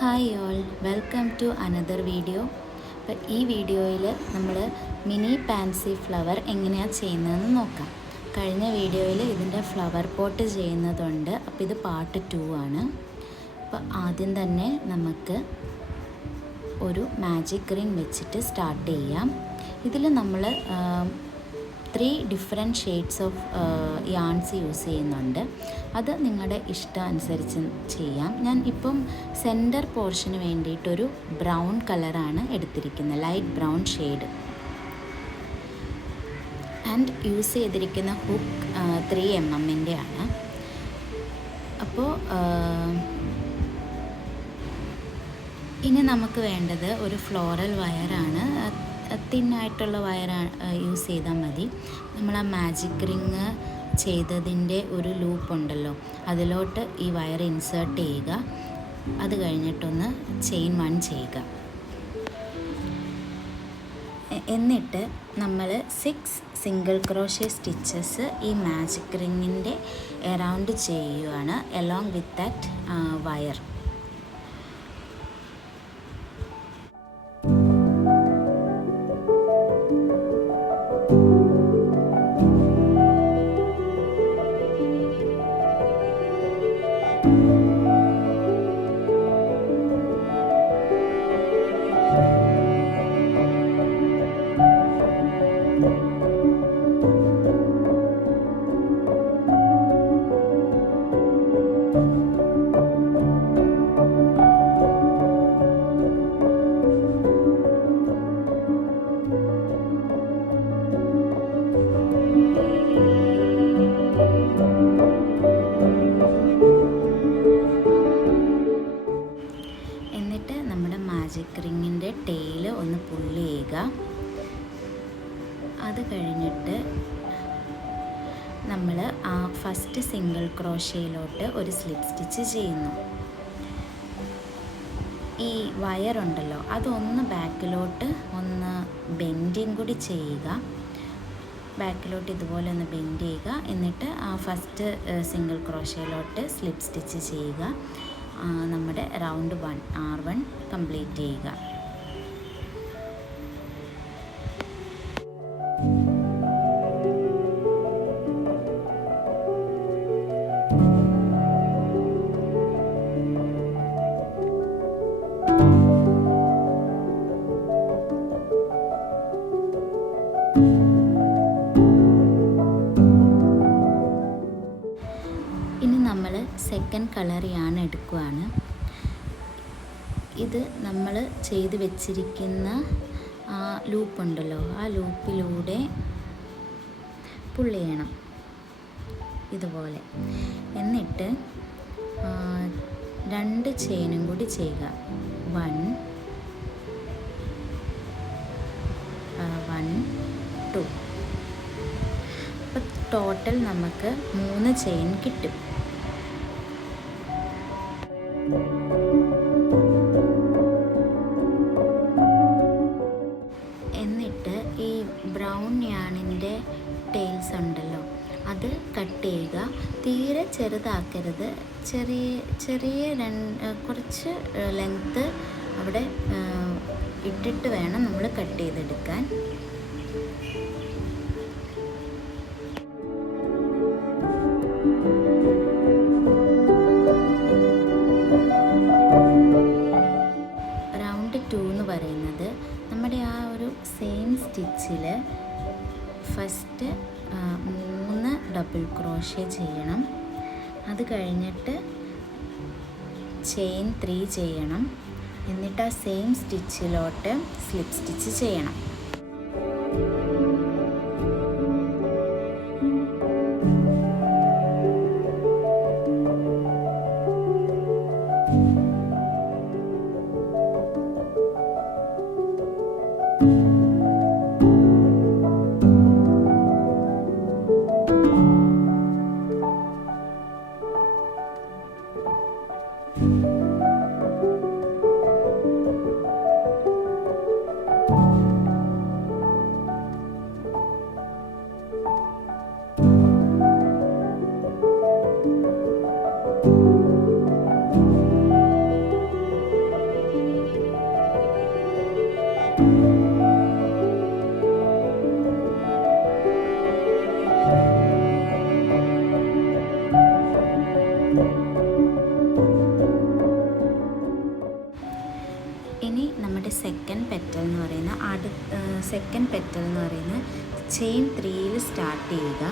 Hi all, welcome to another video. അപ്പോൾ ഈ വീഡിയോയിൽ നമ്മൾ മിനി പാൻസി ഫ്ലവർ എങ്ങനെയാണ് ചെയ്യുന്നതെന്ന് നോക്കാം. കഴിഞ്ഞ വീഡിയോയിൽ ഇതിൻ്റെ ഫ്ലവർ പോട്ട് ചെയ്യുന്നതുണ്ട്. അപ്പോൾ ഇത് പാർട്ട് 2 ആണ്. അപ്പോൾ ആദ്യം തന്നെ നമുക്ക് ഒരു മാജിക് റിംഗ് വെച്ചിട്ട് സ്റ്റാർട്ട് ചെയ്യാം. ഇതിൽ നമ്മൾ 3 different shades of yarns use ചെയ്യുന്നുണ്ട്. അത് നിങ്ങളുടെ ഇഷ്ടം അനുസരിച്ച് ചെയ്യാം. ഞാൻ ഇപ്പം സെൻറ്റർ പോർഷന് വേണ്ടിയിട്ടൊരു ബ്രൗൺ കളറാണ് എടുത്തിരിക്കുന്നത്, light brown shade. And use ചെയ്തിരിക്കുന്ന ഹുക്ക് 3mm ആണ്. അപ്പോൾ ഇനി നമുക്ക് വേണ്ടത് ഒരു ഫ്ലോറൽ വയറാണ്. തിന്നായിട്ടുള്ള വയർ യൂസ് ചെയ്താൽ മതി. നമ്മൾ ആ മാജിക് റിങ് ചെയ്തതിൻ്റെ ഒരു ലൂപ്പ് ഉണ്ടല്ലോ, അതിലോട്ട് ഈ വയർ ഇൻസേർട്ട് ചെയ്യുക. അത് കഴിഞ്ഞിട്ടൊന്ന് ചെയിൻ 1 ചെയ്യുക. എന്നിട്ട് നമ്മൾ 6 സിംഗിൾ ക്രോഷേ സ്റ്റിച്ചസ് ഈ മാജിക് റിങ്ങിൻ്റെ എറൗണ്ട് ചെയ്യുകയാണ്, along with that wire. Magic റിങ്ങിൻ്റെ ടെയിൽ ഒന്ന് പുള്ള് ചെയ്യുക. അത് കഴിഞ്ഞിട്ട് നമ്മൾ ആ ഫസ്റ്റ് സിംഗിൾ ക്രോഷയിലോട്ട് ഒരു സ്ലിപ്പ് സ്റ്റിച്ച് ചെയ്യുന്നു. ഈ വയറുണ്ടല്ലോ അതൊന്ന് ബാക്കിലോട്ട് ഒന്ന് ബെൻഡിങ് കൂടി ചെയ്യുക. ബാക്കിലോട്ട് ഇതുപോലെ ഒന്ന് ബെൻഡ് ചെയ്യുക. എന്നിട്ട് ആ ഫസ്റ്റ് സിംഗിൾ ക്രോഷയിലോട്ട് സ്ലിപ്പ് സ്റ്റിച്ച് ചെയ്യുക. നമ്മുടെ റൗണ്ട് 1 R1 കംപ്ലീറ്റ് ചെയ്യുക. ഇനി നമ്മൾ സെക്കൻഡ് കളർ യാൺ എടുക്കുകയാണ്. ഇത് നമ്മൾ ചെയ്ത് വെച്ചിരിക്കുന്ന ആ ലൂപ്പുണ്ടല്ലോ, ആ ലൂപ്പിലൂടെ പുള്ള് ചെയ്യണം ഇതുപോലെ. എന്നിട്ട് 2 ചെയിനും കൂടി ചെയ്യുക. 1 2. അപ്പോൾ ടോട്ടൽ നമുക്ക് 3 ചെയിൻ കിട്ടും. എന്നിട്ട് ഈ ബ്രൗൺ യാണിൻ്റെ ടെയിൽസ് ഉണ്ടല്ലോ അത് കട്ട് ചെയ്യുക. തീരെ ചെറുതാക്കരുത്. കുറച്ച് ലെങ്ത്ത് അവിടെ ഇട്ടിട്ട് വേണം നമ്മൾ കട്ട് ചെയ്തെടുക്കാൻ. റൗണ്ട് 2 എന്ന് പറയുന്നത് നമ്മുടെ ആ ഒരു സെയിം സ്റ്റിച്ചിൽ ഫസ്റ്റ് 3 ഡബിൾ ക്രോഷേ ചെയ്യണം. അത് കഴിഞ്ഞിട്ട് ചെയിൻ 3 ചെയ്യണം. എന്നിട്ട് ആ സെയിം സ്റ്റിച്ചിലോട്ട് സ്ലിപ്പ് സ്റ്റിച്ച് ചെയ്യണം. നമ്മുടെ സെക്കൻഡ് പെറ്റൽ എന്ന് പറയുന്ന ചെയിൻ 3യിൽ സ്റ്റാർട്ട് ചെയ്യുക.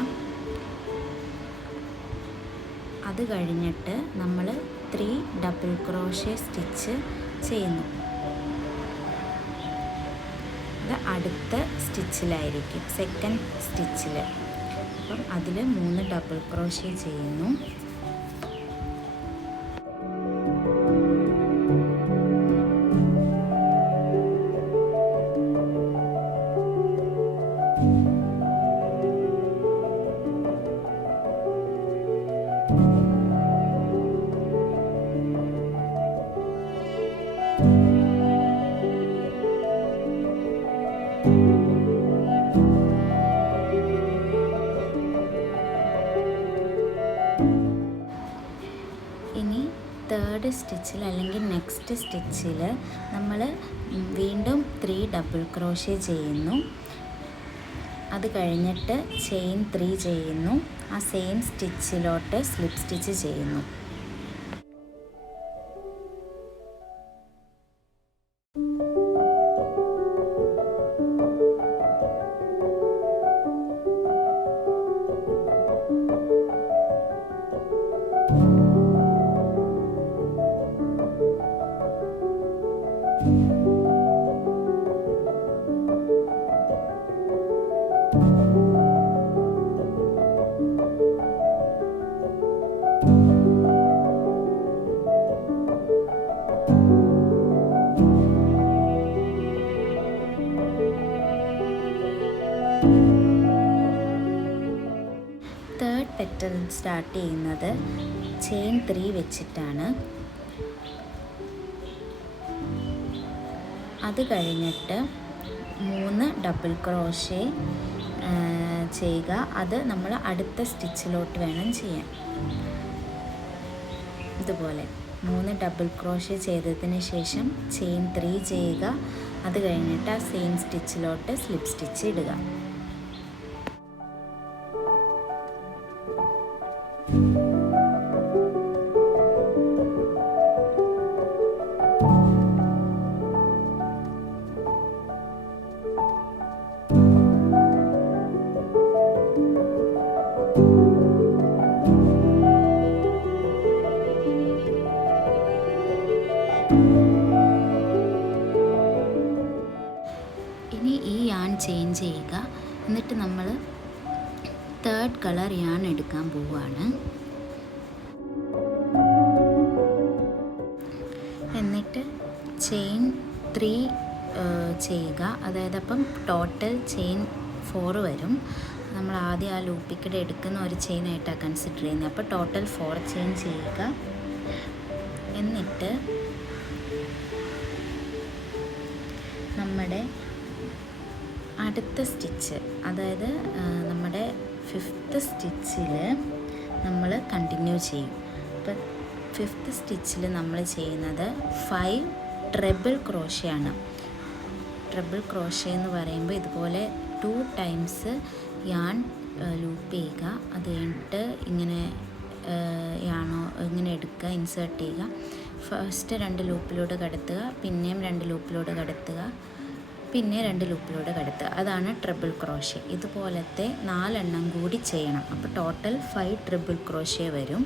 അത് കഴിഞ്ഞിട്ട് നമ്മൾ 3 ഡബിൾ ക്രോഷ്യ സ്റ്റിച്ച് ചെയ്യുന്നു. അത് അടുത്ത സ്റ്റിച്ചിലായിരിക്കും, സെക്കൻഡ് സ്റ്റിച്ചിൽ. അപ്പം അതിൽ 3 ഡബിൾ ക്രോഷ്യ ചെയ്യുന്നു. ഇനി തേർഡ് സ്റ്റിച്ചിൽ അല്ലെങ്കിൽ നെക്സ്റ്റ് സ്റ്റിച്ചിൽ നമ്മൾ വീണ്ടും 3 ഡബിൾ ക്രോഷ്യ ചെയ്യുന്നു. അത് കഴിഞ്ഞിട്ട് ചെയിൻ 3 ചെയ്യുന്നു. ആ സെയിം സ്റ്റിച്ചിലോട്ട് സ്ലിപ്പ് സ്റ്റിച്ച് ചെയ്യുന്നു. തേർഡ് പെറ്റൽ സ്റ്റാർട്ട് ചെയ്യുന്നത് ചെയിൻ 3 വെച്ചിട്ടാണ്. അത് കഴിഞ്ഞിട്ട് 3 ഡബിൾ ക്രോഷ്യ ചെയ്യുക. അത് നമ്മൾ അടുത്ത സ്റ്റിച്ചിലോട്ട് വേണം ചെയ്യാൻ. ഇതുപോലെ 3 ഡബിൾ ക്രോഷ്യ ചെയ്തതിന് ശേഷം ചെയിൻ 3 ചെയ്യുക. അത് കഴിഞ്ഞിട്ട് ആ സെയിം സ്റ്റിച്ചിലോട്ട് സ്ലിപ്പ് സ്റ്റിച്ച് ഇടുക. ഇനി ഈ യാൺ ചേഞ്ച് ചെയ്യുക. എന്നിട്ട് നമ്മൾ തേർഡ് കളർ യാൺ എടുക്കാൻ പോവുകയാണ്. എന്നിട്ട് ചെയിൻ 3 ചെയ്യുക. അതായത് അപ്പം ടോട്ടൽ ചെയിൻ 4 വരും. നമ്മൾ ആദ്യം ആ ലൂപ്പിക്കടെ എടുക്കുന്ന ഒരു ചെയിനായിട്ടാണ് കൺസിഡർ ചെയ്യുന്നത്. അപ്പോൾ ടോട്ടൽ 4 ചെയിൻ ചെയ്യുക. എന്നിട്ട് നമ്മുടെ അടുത്ത സ്റ്റിച്ച്, അതായത് നമ്മുടെ 5th സ്റ്റിച്ചിൽ നമ്മൾ കണ്ടിന്യൂ ചെയ്യും. അപ്പോൾ 5th സ്റ്റിച്ചിൽ നമ്മൾ ചെയ്യുന്നത് 5 ട്രിപ്പിൾ ക്രോഷ്യാണ്. ട്രിപ്പിൾ ക്രോഷ്യ എന്ന് പറയുമ്പോൾ ഇതുപോലെ 2 ടൈംസ് യാൺ ലൂപ്പ് ചെയ്യുക. അത് കഴിഞ്ഞിട്ട് ഇങ്ങനെ ഇങ്ങനെ എടുക്കുക, ഇൻസേർട്ട് ചെയ്യുക. ഫസ്റ്റ് 2 ലൂപ്പിലൂടെ കടത്തുക, പിന്നെയും 2 ലൂപ്പിലൂടെ കടത്തുക, പിന്നെ 2 ലൂപ്പിലൂടെ കടത്തുക. അതാണ് ട്രിപ്പിൾ ക്രോഷ്യ. ഇതുപോലത്തെ 4 എണ്ണം കൂടി ചെയ്യണം. അപ്പോൾ ടോട്ടൽ 5 ട്രിപ്പിൾ ക്രോഷ്യ വരും.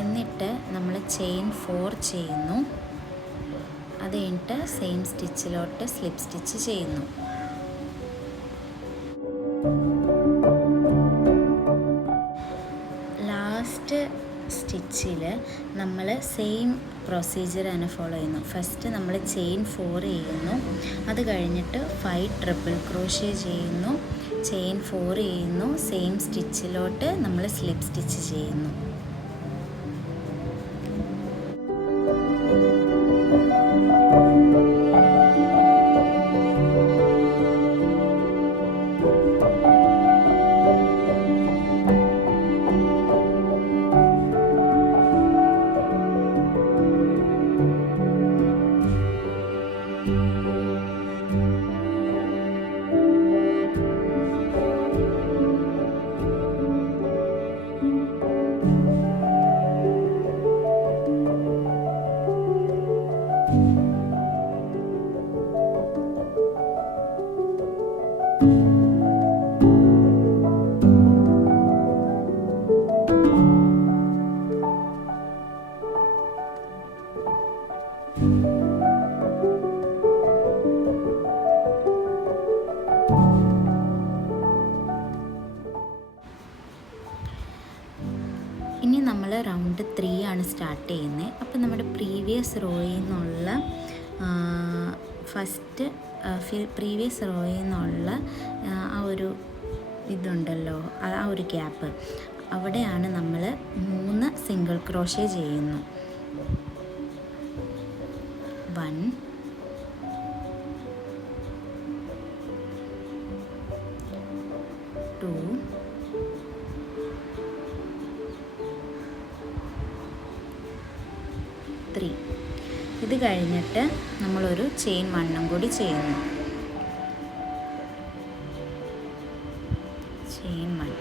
എന്നിട്ട് നമ്മൾ ചെയിൻ 4 ചെയ്യുന്നു. അത് കഴിഞ്ഞിട്ട് സെയിം സ്റ്റിച്ചിലോട്ട് സ്ലിപ്പ് സ്റ്റിച്ച് ചെയ്യുന്നു. ലാസ്റ്റ് സ്റ്റിച്ച് സ്റ്റിച്ചിൽ നമ്മൾ സെയിം പ്രൊസീജിയർ തന്നെ ഫോളോ ചെയ്യുന്നു. ഫസ്റ്റ് നമ്മൾ ചെയിൻ 4 ചെയ്യുന്നു, അത് കഴിഞ്ഞിട്ട് 5 ട്രിപ്പിൾ ക്രോഷ്യ ചെയ്യുന്നു, ചെയിൻ 4 ചെയ്യുന്നു, സെയിം സ്റ്റിച്ചിലോട്ട് നമ്മൾ സ്ലിപ്പ് സ്റ്റിച്ച് ചെയ്യുന്നു. ഇനി നമ്മൾ റൗണ്ട് 3 ആണ് സ്റ്റാർട്ട് ചെയ്യുന്നത്. അപ്പോൾ നമ്മുടെ പ്രീവിയസ് റോയിൽ നിന്നുള്ള പ്രീവിയസ് റോയിൽ നിന്നുള്ള ആ ഒരു ഇതുണ്ടല്ലോ, ആ ഒരു ഗ്യാപ്പ്, അവിടെയാണ് നമ്മൾ 3 സിംഗിൾ ക്രോഷ്യ ചെയ്യുന്നു. 1 2 3. ഇത് കഴിഞ്ഞിട്ട് നമ്മളൊരു ചെയിൻ 1 കൂടി ചെയ്യുന്നു. ചെയിൻ 1.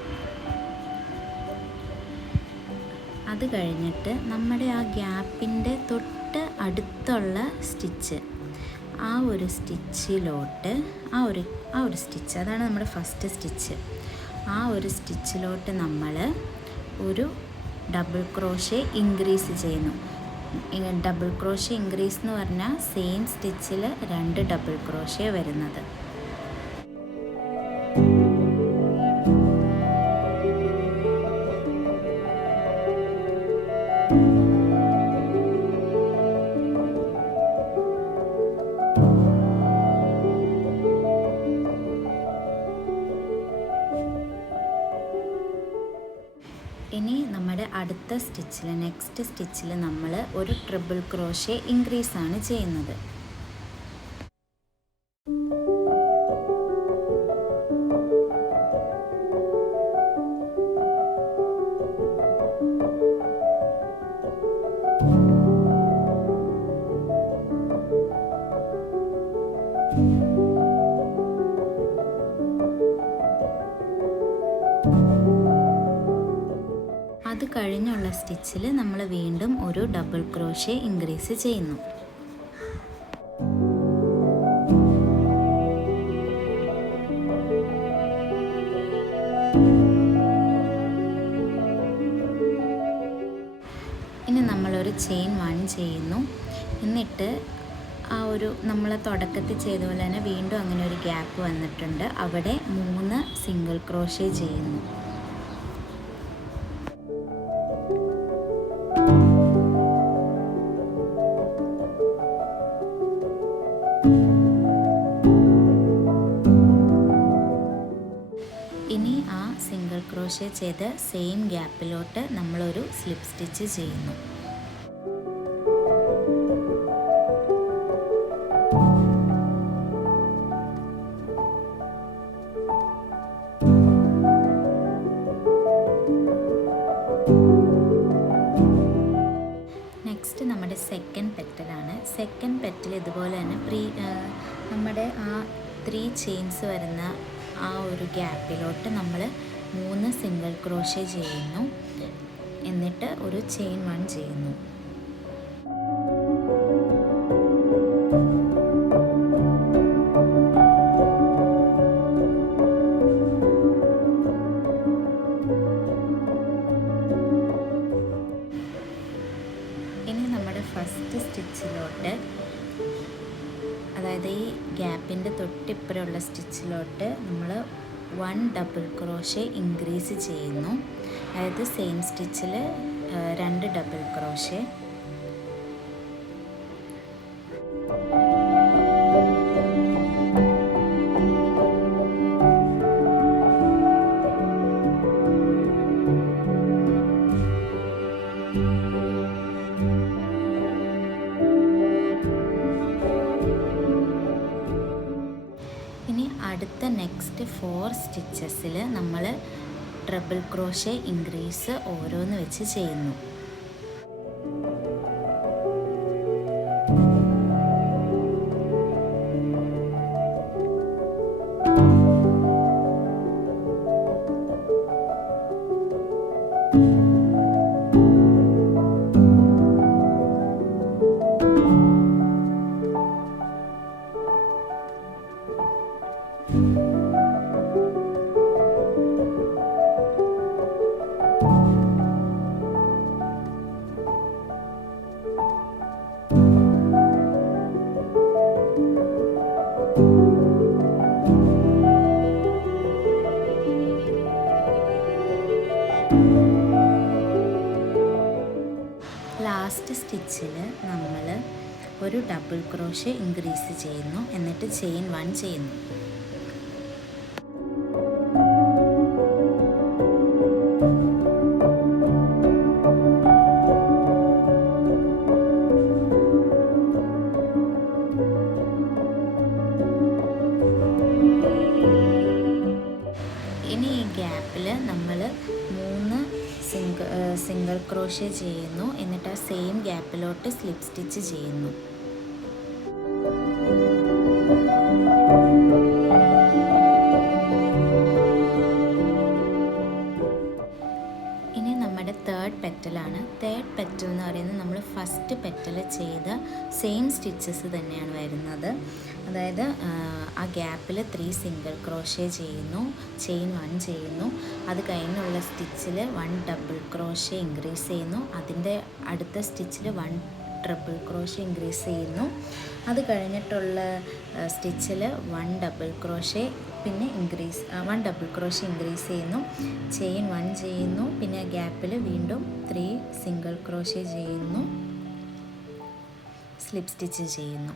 അത് കഴിഞ്ഞിട്ട് നമ്മുടെ ആ ഗ്യാപ്പിൻ്റെ തൊട്ട് അടുത്തുള്ള സ്റ്റിച്ച്, ആ ഒരു സ്റ്റിച്ചിലോട്ട് ആ ഒരു സ്റ്റിച്ച്, അതാണ് നമ്മുടെ ഫസ്റ്റ് സ്റ്റിച്ച്. ആ ഒരു സ്റ്റിച്ചിലോട്ട് നമ്മൾ ഒരു ഡബിൾ ക്രോഷ്യ ഇൻക്രീസ് ചെയ്യുന്നു. ഡബിൾ ക്രോഷ്യ ഇൻക്രീസ് എന്ന് പറഞ്ഞാൽ സെയിം സ്റ്റിച്ചിൽ 2 ഡബിൾ ക്രോഷ്യ വരുന്നത്. ഇനി നമ്മുടെ അടുത്ത സ്റ്റിച്ചിൽ, നെക്സ്റ്റ് സ്റ്റിച്ചിൽ നമ്മൾ ഒരു ട്രിപ്പിൾ ക്രോഷ്യ ഇൻക്രീസ് ആണ് ചെയ്യുന്നത്. അത് കഴിഞ്ഞുള്ള സ്റ്റിച്ചിൽ നമ്മൾ വീണ്ടും ഒരു ഡബിൾ ക്രോഷ്യ ഇൻക്രീസ് ചെയ്യുന്നു. ഇനി നമ്മളൊരു ചെയിൻ 1 ചെയ്യുന്നു. എന്നിട്ട് ആ ഒരു നമ്മൾ തുടക്കത്തിൽ ചെയ്ത പോലെ തന്നെ വീണ്ടും അങ്ങനെ ഒരു ഗ്യാപ്പ് വന്നിട്ടുണ്ട്, അവിടെ 3 സിംഗിൾ ക്രോഷ്യ ചെയ്യുന്നു. ഇനി ആ സിംഗിൾ ക്രോഷ്യ ചെയ്ത സെയിം ഗ്യാപ്പിലോട്ട് നമ്മളൊരു സ്ലിപ്പ് സ്റ്റിച്ച് ചെയ്യുന്നു. നെക്സ്റ്റ് നമ്മുടെ സെക്കൻഡ് പെറ്റലാണ്. സെക്കൻഡ് പെറ്റൽ ഇതുപോലെ തന്നെ നമ്മുടെ ആ 3 ചെയിൻസ് വരുന്ന ആ ഒരു ഗ്യാപ്പിലോട്ട് നമ്മൾ 3 സിംഗിൾ ക്രോഷ്യ ചെയ്യുന്നു. എന്നിട്ട് ഒരു ചെയിൻ 1 ചെയ്യുന്നു. ഇനി നമ്മുടെ ഫസ്റ്റ് സ്റ്റിച്ചിലോട്ട്, അതായത് ഈ ഗ്യാപ്പിൻ്റെ തൊട്ടിപ്പുറമുള്ള സ്റ്റിച്ചിലോട്ട് നമ്മൾ 1 ഡബിൾ ക്രോഷ്യ ഇൻക്രീസ് ചെയ്യുന്നു. അതായത് സെയിം സ്റ്റിച്ചിൽ 2 ഡബിൾ ക്രോഷേ. ഇനി അടുത്ത നെക്സ്റ്റ് 4 സ്റ്റിച്ചസിൽ നമ്മൾ ട്രിപ്പിൾ ക്രോഷേ ഇൻക്രീസ് ഓരോന്ന് വെച്ച് ചെയ്യുന്നു. ലാസ്റ്റ് സ്റ്റിച്ചിൽ നമ്മൾ ഒരു ഡബിൾ ക്രോഷേ ഇൻക്രീസ് ചെയ്യുന്നു, എന്നിട്ട് ചെയിൻ 1 ചെയ്യുന്നു. ഇനി ഈ ഗ്യാപ്പിൽ നമ്മൾ 3 സിംഗിൾ ക്രോഷേ ചെയ്യുന്നു, എന്നിട്ട് ആ സെയിം ഗ്യാപ്പിലോട്ട് സ്ലിപ്പ് സ്റ്റിച്ച് ചെയ്യുന്നു. ഇനി നമ്മുടെ തേർഡ് പെറ്റലാണ്. തേർഡ് പെറ്റൽ എന്ന് പറയുന്നത് നമ്മൾ ഫസ്റ്റ് പെറ്റൽ ചെയ്ത സെയിം സ്റ്റിച്ചസ് തന്നെയാണ് വരുന്നത്. അതായത് ആ ഗ്യാപ്പിൽ 3 സിംഗിൾ ക്രോഷേ ചെയ്യുന്നു, ചെയിൻ 1 ചെയ്യുന്നു. അത് കഴിഞ്ഞുള്ള സ്റ്റിച്ചിൽ 1 ഡബിൾ ക്രോഷേ ഇൻക്രീസ് ചെയ്യുന്നു. അതിൻ്റെ അടുത്ത സ്റ്റിച്ചിൽ 1 ട്രിപ്പിൾ ക്രോഷേ ഇൻക്രീസ് ചെയ്യുന്നു. അത് കഴിഞ്ഞിട്ടുള്ള സ്റ്റിച്ചിൽ 1 ഡബിൾ ക്രോഷേ പിന്നെ 1 ഡബിൾ ക്രോഷേ ഇൻക്രീസ് ചെയ്യുന്നു, ചെയിൻ 1 ചെയ്യുന്നു. പിന്നെ ഗ്യാപ്പിൽ വീണ്ടും 3 സിംഗിൾ ക്രോഷേ ചെയ്യുന്നു, സ്ലിപ്പ് സ്റ്റിച്ച് ചെയ്യുന്നു.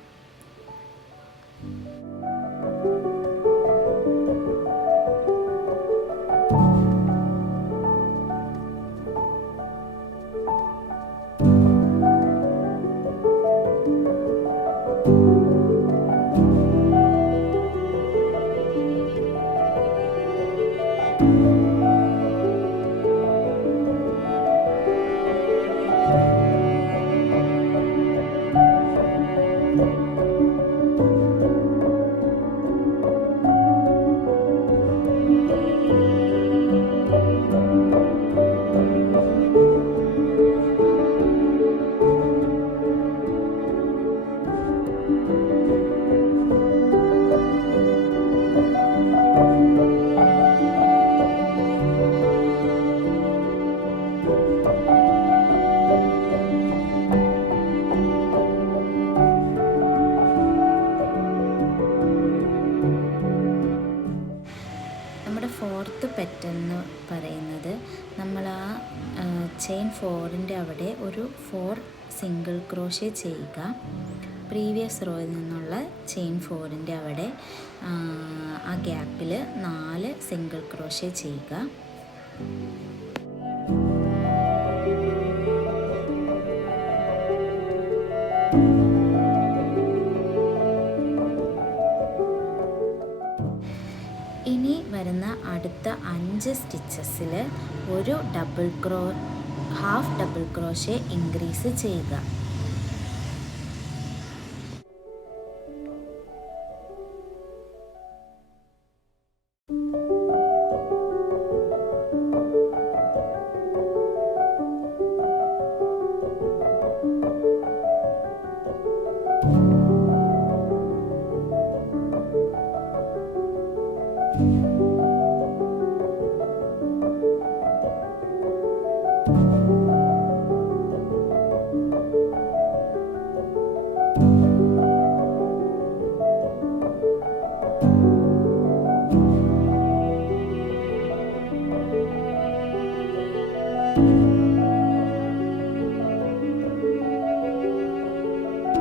ഫോർത്ത് പെറ്റെന്ന് പറയുന്നത് നമ്മൾ ആ ചെയിൻ 4ൻ്റെ അവിടെ ഒരു 4 സിംഗിൾ ക്രോഷേ ചെയ്യുക. പ്രീവിയസ് റോയിൽ നിന്നുള്ള ചെയിൻ 4ൻ്റെ അവിടെ ആ ഗ്യാപ്പിൽ 4 സിംഗിൾ ക്രോഷേ ചെയ്യുക. ഇനി വരുന്ന അടുത്ത 5 സ്റ്റിച്ചസിൽ ഒരു ഹാഫ് ഡബിൾ ക്രോഷേ ഇൻക്രീസ് ചെയ്യുക.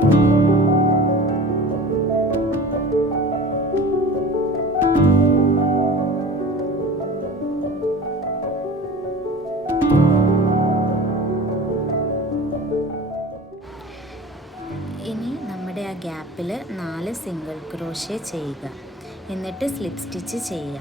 ഇനി നമ്മുടെ ആ ഗ്യാപ്പിൽ 4 സിംഗിൾ ക്രോഷ്യ ചെയ്യുക. എന്നിട്ട് സ്ലിപ്പ് സ്റ്റിച്ച് ചെയ്യുക.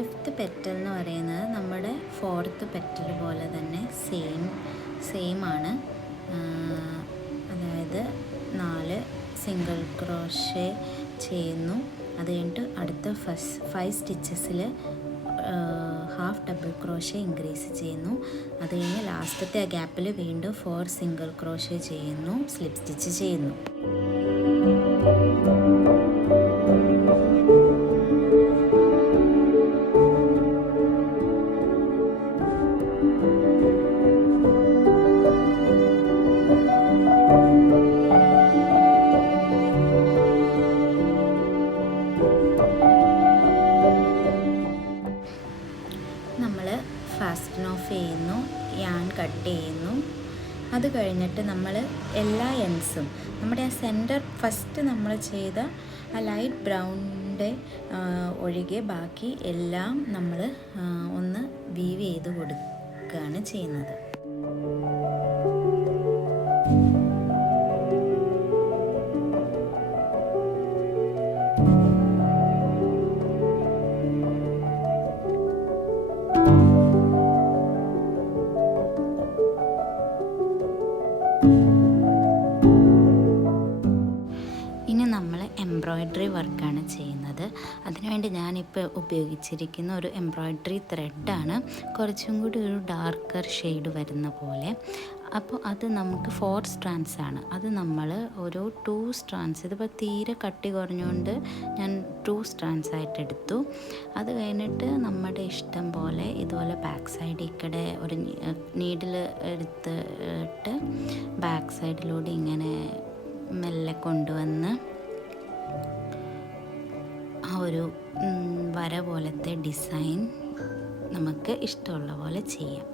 ഫിഫ്ത്ത് പെറ്റൽ എന്ന് പറയുന്നത് നമ്മുടെ 4th പെറ്റൽ പോലെ തന്നെ സെയിം ആണ്. അതായത് 4 സിംഗിൾ ക്രോഷ്യ ചെയ്യുന്നു. അത് കഴിഞ്ഞിട്ട് അടുത്ത 5 സ്റ്റിച്ചസിൽ ഹാഫ് ഡബിൾ ക്രോഷ്യ ഇൻക്രീസ് ചെയ്യുന്നു. അത് കഴിഞ്ഞ് ലാസ്റ്റത്തെ ആ ഗ്യാപ്പിൽ വീണ്ടും 4 സിംഗിൾ ക്രോഷ്യ ചെയ്യുന്നു, സ്ലിപ്പ് സ്റ്റിച്ച് ചെയ്യുന്നു. നമ്മൾ ഫാസ്റ്റൻ ഓഫ് ചെയ്യുന്നു, യാൺ കട്ട് ചെയ്യുന്നു. അത് കഴിഞ്ഞിട്ട് നമ്മൾ എല്ലാ എൻഡ്സും നമ്മുടെ ആ സെൻറ്റർ ഫസ്റ്റ് നമ്മൾ ചെയ്ത ആ ലൈറ്റ് ബ്രൗണിൻ്റെ ഒഴികെ ബാക്കി എല്ലാം നമ്മൾ ഒന്ന് വീവ് ചെയ്ത് കൊടുക്കുകയാണ് ചെയ്യുന്നത്. ഇനി നമ്മൾ എംബ്രോയ്ഡറി വർക്കാണ് ചെയ്യുന്നത്. അതിനുവേണ്ടി ഞാനിപ്പോൾ ഉപയോഗിച്ചിരിക്കുന്ന ഒരു എംബ്രോയ്ഡറി ത്രെഡാണ്, കുറച്ചും കൂടി ഒരു ഡാർക്കർ ഷെയ്ഡ് വരുന്ന പോലെ. അപ്പോൾ അത് നമുക്ക് 4 strands ആണ്. അത് നമ്മൾ ഒരു 2 strands, ഇതിപ്പോൾ തീരെ കട്ടി കുറഞ്ഞുകൊണ്ട് ഞാൻ 2 strands ആയിട്ട് എടുത്തു. അത് കഴിഞ്ഞിട്ട് നമ്മുടെ ഇഷ്ടം പോലെ ഇതുപോലെ ബാക്ക് സൈഡിൽ കൂടെ ഒരു നീഡിൽ എടുത്തിട്ട് ബാക്ക് സൈഡിലൂടെ ഇങ്ങനെ മെല്ലെ കൊണ്ടുവന്ന് ആ ഒരു വര പോലത്തെ ഡിസൈൻ നമുക്ക് ഇഷ്ടമുള്ള പോലെ ചെയ്യാം.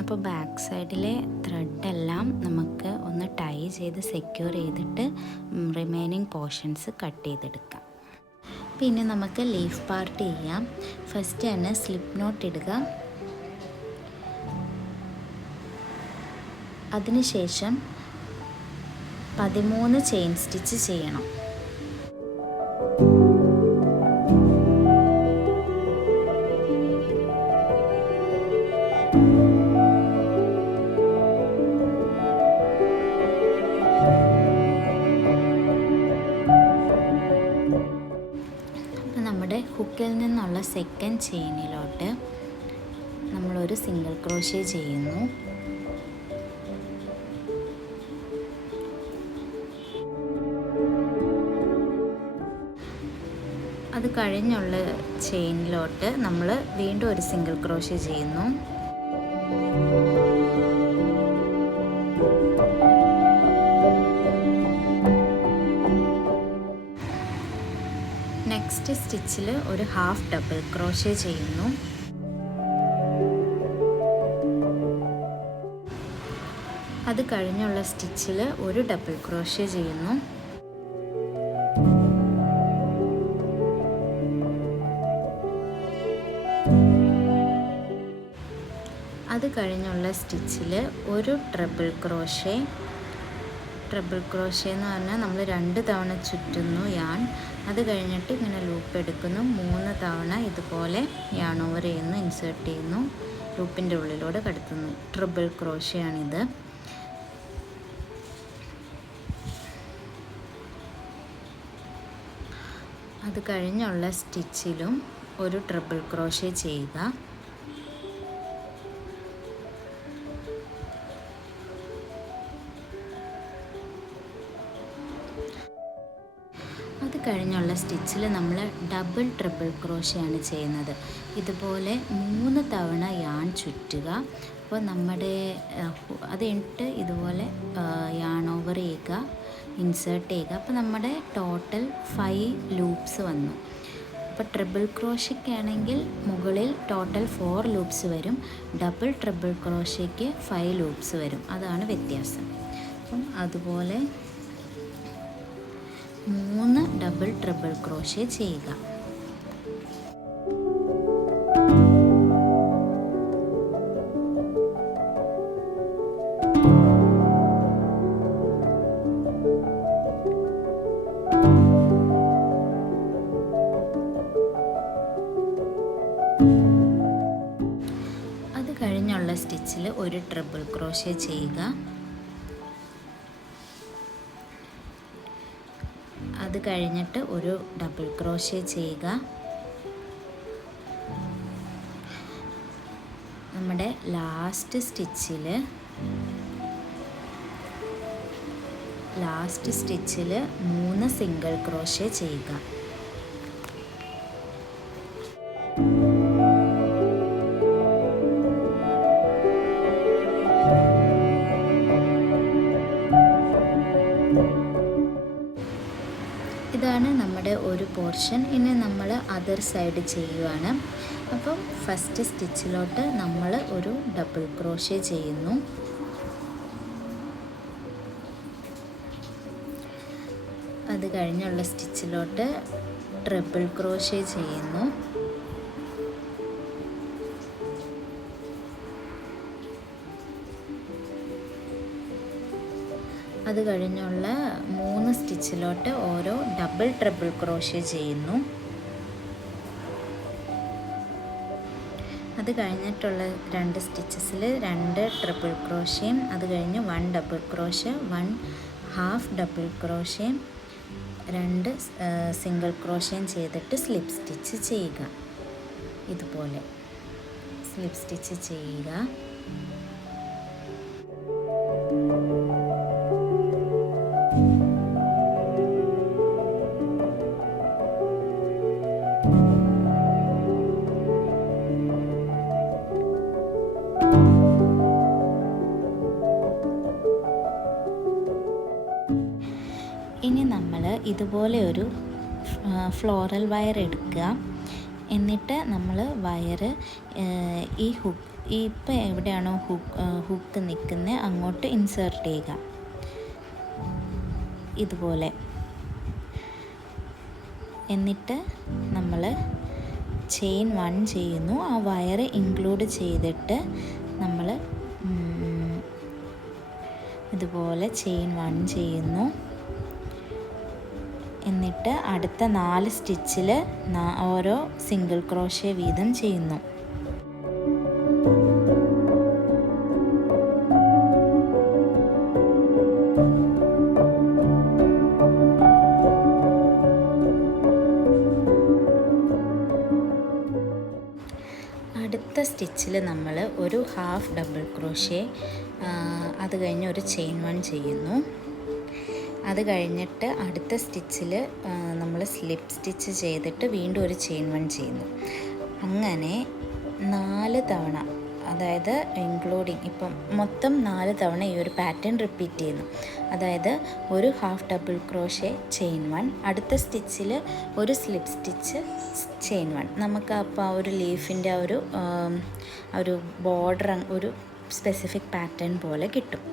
അപ്പോൾ ബാക്ക് സൈഡിലെ ത്രെഡെല്ലാം നമുക്ക് ഒന്ന് ടൈ ചെയ്ത് സെക്യൂർ ചെയ്തിട്ട് റിമൈനിങ് പോർഷൻസ് കട്ട് ചെയ്തെടുക്കാം. പിന്നെ നമുക്ക് ലീഫ് പാർട്ട് ചെയ്യാം. ഫസ്റ്റ് തന്നെ സ്ലിപ്പ് നോട്ട് ഇടുക. അതിനുശേഷം 13 ചെയിൻ സ്റ്റിച്ച് ചെയ്യണം. നമ്മുടെ ഹുക്കിൽ നിന്നുള്ള സെക്കൻഡ് ചെയിനിലോട്ട് നമ്മളൊരു സിംഗിൾ ക്രോഷ്യ ചെയ്യുന്നു. അത് കഴിഞ്ഞുള്ള ചെയിനിലോട്ട് നമ്മൾ വീണ്ടും ഒരു സിംഗിൾ ക്രോഷ്യ ചെയ്യുന്നു. ഫസ്റ്റ് സ്റ്റിച്ചിൽ ഒരു ഹാഫ് ഡബിൾ ക്രോഷേ ചെയ്യുന്നു. അത് കഴിഞ്ഞുള്ള സ്റ്റിച്ചിൽ ഒരു ഡബിൾ ക്രോഷേ ചെയ്യുന്നു. അത് കഴിഞ്ഞുള്ള സ്റ്റിച്ചിൽ ഒരു ട്രിപ്പിൾ ക്രോഷേ എന്ന് പറഞ്ഞാൽ നമ്മൾ 2 തവണ ചുറ്റുന്നു യാൺ. അത് കഴിഞ്ഞിട്ട് ഇങ്ങനെ ലൂപ്പ് എടുക്കുന്നു. 3 തവണ ഇതുപോലെ യാൺ ഓവർ ചെയ്യുന്നു, ഇൻസേർട്ട് ചെയ്യുന്നു, ലൂപ്പിൻ്റെ ഉള്ളിലൂടെ കടത്തുന്നു. ട്രിപ്പിൾ ക്രോഷേ ആണിത്. അത് കഴിഞ്ഞുള്ള സ്റ്റിച്ചിലും ഒരു ട്രിപ്പിൾ ക്രോഷേ ചെയ്യുക. അത് കഴിഞ്ഞുള്ള സ്റ്റിച്ചിൽ നമ്മൾ ഡബിൾ ട്രിപ്പിൾ ക്രോഷേ ആണ് ചെയ്യുന്നത്. ഇതുപോലെ 3 തവണ യാൺ ചുറ്റുക. അപ്പോൾ നമ്മുടെ അത് കഴിഞ്ഞിട്ട് ഇതുപോലെ യാൺ ഓവർ ചെയ്യുക, ഇൻസേർട്ട് ചെയ്യുക. അപ്പോൾ നമ്മുടെ ടോട്ടൽ 5 ലൂപ്സ് വന്നു. അപ്പോൾ ട്രിപ്പിൾ ക്രോഷയ്ക്കാണെങ്കിൽ മുകളിൽ ടോട്ടൽ 4 ലൂപ്സ് വരും, ഡബിൾ ട്രിപ്പിൾ ക്രോഷയ്ക്ക് 5 ലൂപ്സ് വരും. അതാണ് വ്യത്യാസം. അപ്പം അതുപോലെ 3 ഡബിൾ ട്രിപ്പിൾ ക്രോഷേ ചെയ്യുക. അത് കഴിഞ്ഞുള്ള സ്റ്റിച്ചിൽ ഒരു ട്രിപ്പിൾ ക്രോഷേ ചെയ്യുക. അത് കഴിഞ്ഞിട്ട് ഒരു ഡബിൾ ക്രോഷേ ചെയ്യുക. നമ്മുടെ ലാസ്റ്റ് സ്റ്റിച്ചിൽ 3 സിംഗിൾ ക്രോഷേ ചെയ്യുക. ഇതാണ് നമ്മുടെ ഒരു പോർഷൻ. ഇനി നമ്മൾ അതർ സൈഡ് ചെയ്യുവാണ്. അപ്പം ഫസ്റ്റ് സ്റ്റിച്ചിലോട്ട് നമ്മൾ ഒരു ഡബിൾ ക്രോഷേ ചെയ്യുന്നു. അത് കഴിഞ്ഞുള്ള സ്റ്റിച്ചിലോട്ട് ട്രിപ്പിൾ ക്രോഷേ ചെയ്യുന്നു. അത് കഴിഞ്ഞുള്ള 3 സ്റ്റിച്ചിലോട്ട് ഓരോ ഡബിൾ ട്രിപ്പിൾ ക്രോഷേ ചെയ്യുന്നു. അത് കഴിഞ്ഞിട്ടുള്ള 2 സ്റ്റിച്ചസിൽ 2 ട്രിപ്പിൾ ക്രോഷയും അത് കഴിഞ്ഞ് 1 ഡബിൾ ക്രോഷേ, 1 ഹാഫ് ഡബിൾ ക്രോഷയും 2 സിംഗിൾ ക്രോഷയും ചെയ്തിട്ട് സ്ലിപ്പ് സ്റ്റിച്ച് ചെയ്യുക. ഇതുപോലെ സ്ലിപ്പ് സ്റ്റിച്ച് ചെയ്യുക. ഇനി നമ്മൾ ഇതുപോലെ ഒരു ഫ്ലോറൽ വയർ എടുക്കുക. എന്നിട്ട് നമ്മൾ വയറ് ഈ ഇപ്പോൾ എവിടെയാണോ ഹുക്ക് നിൽക്കുന്നത് അങ്ങോട്ട് ഇൻസേർട്ട് ചെയ്യുക. ഇതുപോലെ. എന്നിട്ട് നമ്മൾ ചെയിൻ 1 ചെയ്യുന്നു. ആ വയർ ഇൻക്ലൂഡ് ചെയ്തിട്ട് നമ്മൾ ഇതുപോലെ ചെയിൻ 1 ചെയ്യുന്നു. എന്നിട്ട് അടുത്ത 4 സ്റ്റിച്ചിൽ ഓരോ സിംഗിൾ ക്രോഷേ വീതം ചെയ്യുന്നു. അടുത്ത സ്റ്റിച്ചിൽ നമ്മൾ ഒരു ഹാഫ് ഡബിൾ ക്രോഷേ, അത് കഴിഞ്ഞ് ഒരു ചെയിൻ 1 ചെയ്യുന്നു. അത് കഴിഞ്ഞിട്ട് അടുത്ത സ്റ്റിച്ചിൽ നമ്മൾ സ്ലിപ്പ് സ്റ്റിച്ച് ചെയ്തിട്ട് വീണ്ടും ഒരു ചെയിൻ 1 ചെയ്യുന്നു. അങ്ങനെ 4 തവണ അതായത് ഇൻക്ലൂഡിങ് ഇപ്പം മൊത്തം 4 തവണ ഈ ഒരു പാറ്റേൺ റിപ്പീറ്റ് ചെയ്യുന്നു. അതായത് ഒരു ഹാഫ് ഡബിൾ ക്രോഷേ ചെയിൻ 1, അടുത്ത സ്റ്റിച്ചിൽ ഒരു സ്ലിപ്പ് സ്റ്റിച്ച് ചെയിൻ 1. നമുക്ക് അപ്പോൾ ആ ഒരു ലീഫിൻ്റെ ഒരു ബോർഡർ ഒരു സ്പെസിഫിക് പാറ്റേൺ പോലെ കിട്ടും.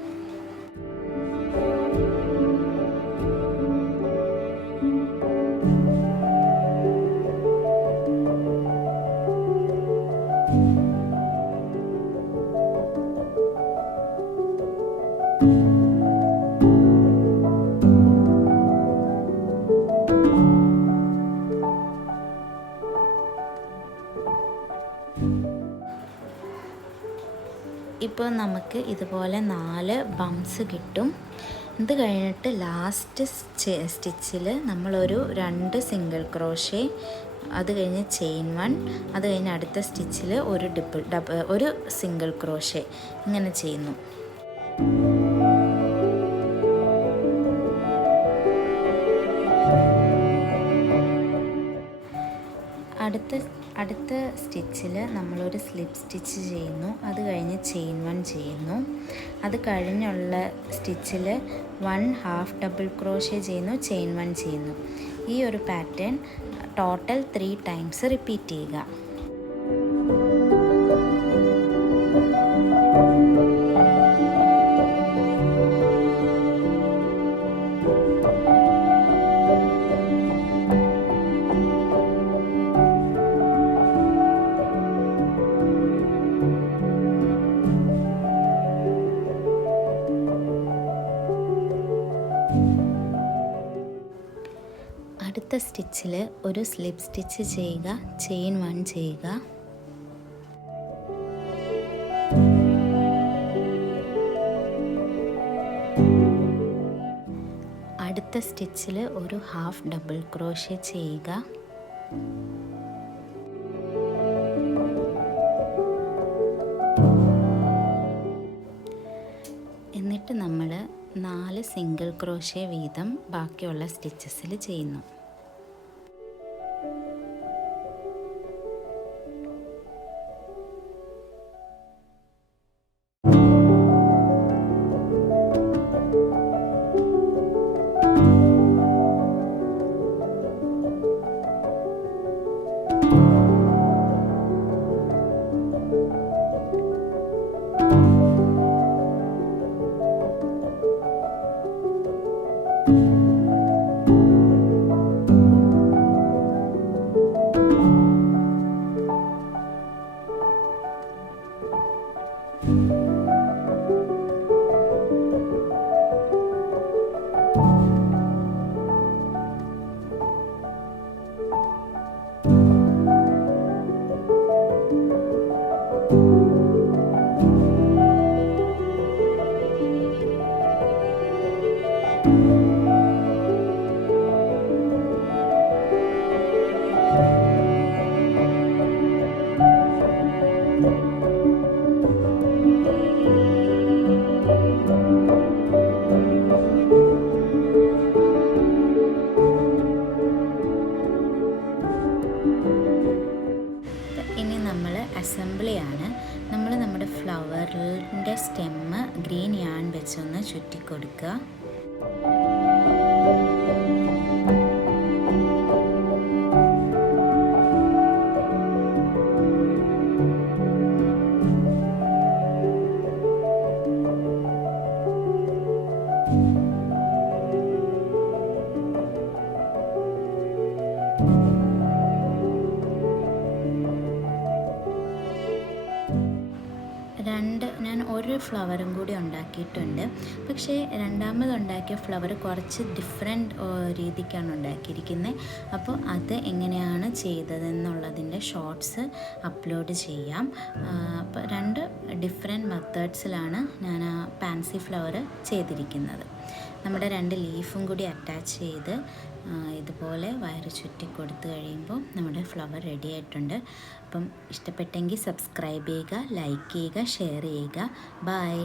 ഇപ്പോൾ നമുക്ക് ഇതുപോലെ 4 ബംപ്സ് കിട്ടും. ഇത് കഴിഞ്ഞിട്ട് ലാസ്റ്റ് സ്റ്റിച്ചിൽ നമ്മളൊരു 2 സിംഗിൾ ക്രോഷേ, അത് കഴിഞ്ഞ് ചെയിൻ 1, അത് കഴിഞ്ഞ് അടുത്ത സ്റ്റിച്ചിൽ ഒരു സിംഗിൾ ക്രോഷേ, ഇങ്ങനെ ചെയ്യുന്നു. അടുത്ത സ്റ്റിച്ചിൽ നമ്മളൊരു സ്ലിപ്പ് സ്റ്റിച്ച് ചെയ്യുന്നു, അത് കഴിഞ്ഞ് ചെയിൻ 1 ചെയ്യുന്നു. അത് കഴിഞ്ഞുള്ള സ്റ്റിച്ചിൽ 1 ഹാഫ് ഡബിൾ ക്രോഷേ ചെയ്യുന്നു, ചെയിൻ 1 ചെയ്യുന്നു. ഈ ഒരു പാറ്റേൺ ടോട്ടൽ 3 ടൈംസ് റിപ്പീറ്റ് ചെയ്യുക. അടുത്ത സ്റ്റിച്ചിൽ ഒരു സ്ലിപ്പ് സ്റ്റിച്ച് ചെയ്യുക, ചെയിൻ 1 ചെയ്യുക. അടുത്ത സ്റ്റിച്ചിൽ ഒരു ഹാഫ് ഡബിൾ ക്രോഷേ ചെയ്യുക. എന്നിട്ട് നമ്മൾ 4 സിംഗിൾ ക്രോഷേ വീതം ബാക്കിയുള്ള സ്റ്റിച്ചസിൽ ചെയ്യുന്നു. അസംബ്ലിയാണ്. നമ്മൾ നമ്മുടെ ഫ്ലവറിൻ്റെ സ്റ്റെമ്മ് ഗ്രീൻ യാൺ വെച്ചൊന്ന് ചുറ്റി കൊടുക്കുക. ഞാൻ ഒരു ഫ്ലവറും കൂടി ഉണ്ടാക്കിയിട്ടുണ്ട്. പക്ഷേ രണ്ടാമതുണ്ടാക്കിയ ഫ്ലവർ കുറച്ച് ഡിഫറെൻറ്റ് രീതിക്കാണ് ഉണ്ടാക്കിയിരിക്കുന്നത്. അപ്പോൾ അത് എങ്ങനെയാണ് ചെയ്തതെന്നുള്ളതിൻ്റെ ഷോർട്സ് അപ്ലോഡ് ചെയ്യാം. അപ്പോൾ 2 ഡിഫറെൻറ്റ് മെത്തേഡ്സിലാണ് ഞാൻ ആ പാൻസി ഫ്ലവർ ചെയ്തിരിക്കുന്നത്. നമ്മുടെ 2 ലീഫും കൂടി അറ്റാച്ച് ചെയ്ത് ഇതുപോലെ വയറ് ചുറ്റി കൊടുത്തു കഴിയുമ്പോൾ നമ്മുടെ ഫ്ലവർ റെഡി ആയിട്ടുണ്ട്. അപ്പം ഇഷ്ടപ്പെട്ടെങ്കിൽ സബ്സ്ക്രൈബ് ചെയ്യുക, ലൈക്ക് ചെയ്യുക, ഷെയർ ചെയ്യുക. ബൈ.